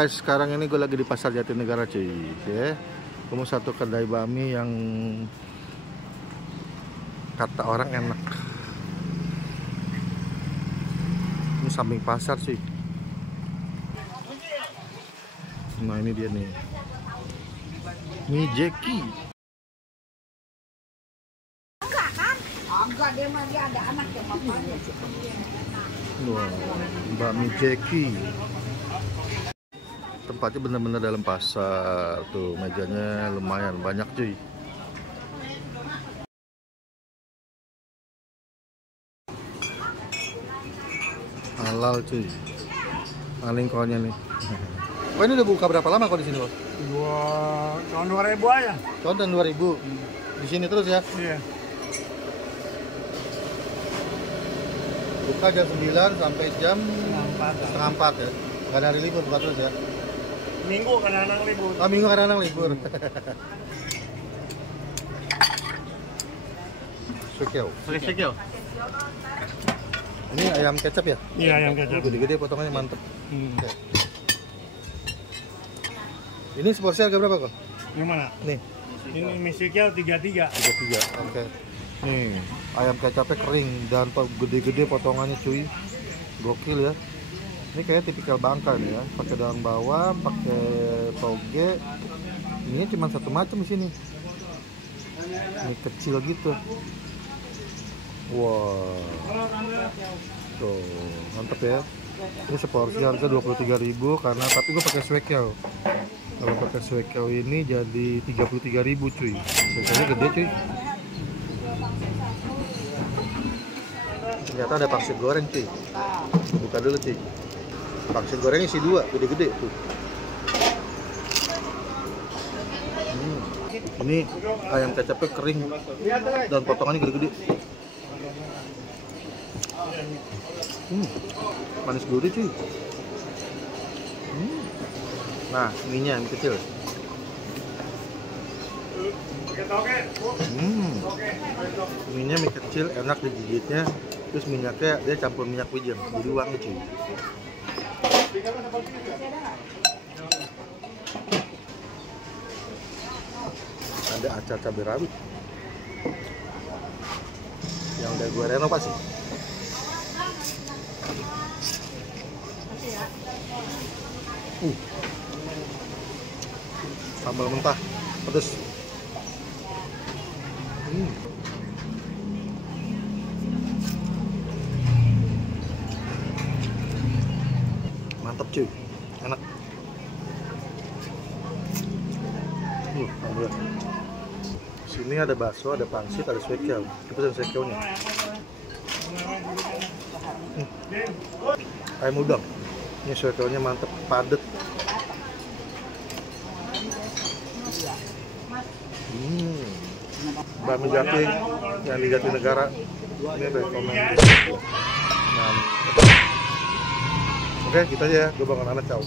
guys, sekarang ini gue lagi di Pasar Jatinegara cuy ya. Ketemu satu kedai bami yang kata orang enak. Ini samping pasar sih. Nah ini dia nih, mie Jeki. Enggak, dia mah dia ada anak yang bapaknya. Wah, bakmi Jeki. Tempatnya bener-bener dalam pasar tuh, mejanya lumayan banyak cuy. Halal cuy, paling konya nih. Oh ini udah buka berapa lama kok di sini bos? Tahun 2000 aja. Tahun 2000. Di sini terus ya? Iya. Buka jam 9 sampai jam 4. setengah 4 ya? Gak ada hari libur buka terus ya? Minggu kadang-kadang libur. Oh minggu kadang-kadang libur. Sukyau. Sukyau. Ini ayam kecap ya? Iya, ayam kecap. Gede-gede potongannya mantep. Ini seporsi harga berapa kok? Yang mana? Nih. Ini mie sukyau 33. 33. Oke. Nih, ayam kecapnya kering dan gede-gede potongannya cuy. Gokil ya. Ini kayak tipikal Bangka nih ya. Pakai daun bawang, pakai toge. Ini cuma satu macam di sini. Ini kecil gitu. Wow. Tuh, mantep ya. Ini seporsi harga 23.000 karena tapi gue pakai sukyau. Kalau pakai sukyau ini jadi 33.000 cuy. Biasanya gede cuy. Ternyata ada pangsit goreng cuy. Buka dulu cuy. Pangsit goreng isi 2, gede-gede tuh. Ini ayam kecapnya kering dan potongannya gede-gede. Manis gurih cuy. Nah, mie-nya yang kecil. Mie-nya mie kecil, enak digigitnya. Terus minyaknya dia campur minyak wijen, jadi wangi cuy. Ada acar cabai rawit yang udah gue renovasi. Sambal mentah pedas. Mantap cuy, enak. Alhamdulillah. Sini ada bakso, ada pangsit, ada sukyau. Kita pesan sukyaunya. Ayam udang. Ini sukyaunya mantep, padet. Bakmi Jaki yang di Jatinegara. Ini rekomendasi. Oke, kita aja ya. Gue bangun anak, ciao.